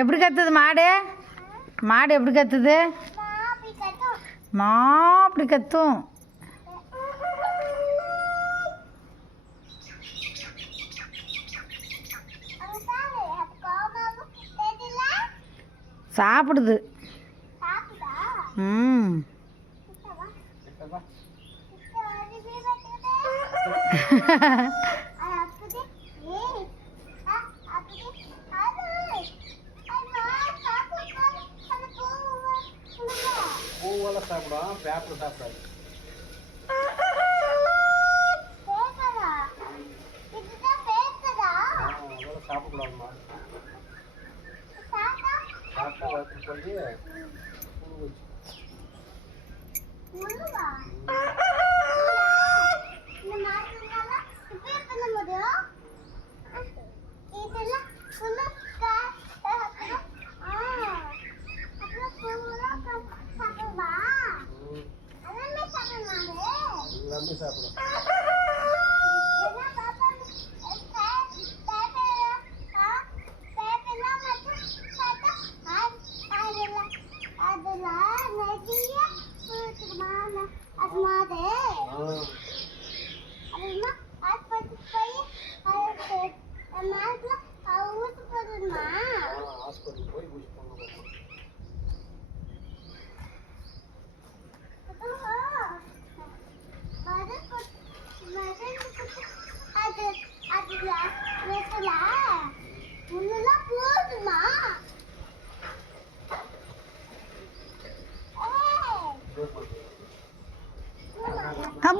எப்படி கத்துது மாடு? மாடு எப்படி கத்துது? மா அப்படி கத்தும். சாப்பிடுது. ம் பூவெல்லாம் சாப்பிடும், பேப்பர் சாப்பிடாது. அதெல்லாம் சாப்பிடக்கூடாதுமா. சாப்பிட்டா வளர்த்து சொல்லி புழு வச்சு எல்லாமே சாப்பிடும். ஹாஸ்பிட்டல் போய் ஊசி போடணும்.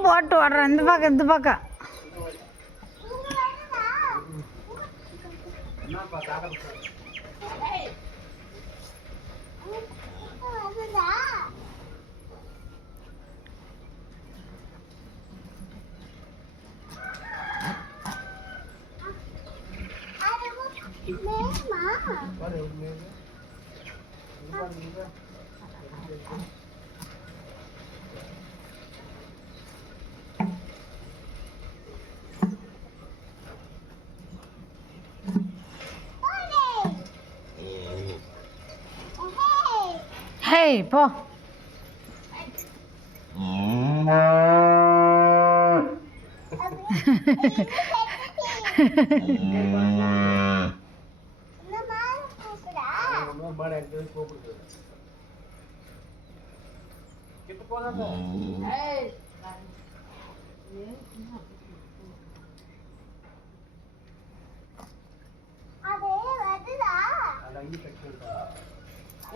போட்டு ஓடுறேன். இந்த பக்கம் இந்த பக்கம். ஹே போ.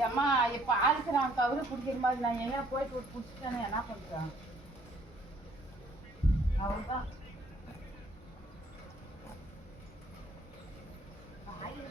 அம்மா இப்போ ஆளுக்கு நான் தவறு பிடிக்கிற மாதிரி நான் எங்கே போயிட்டு பிடிச்சிட்டேன்னு என்ன பண்ணுறேன்? அவ்வளோதான். வாயில்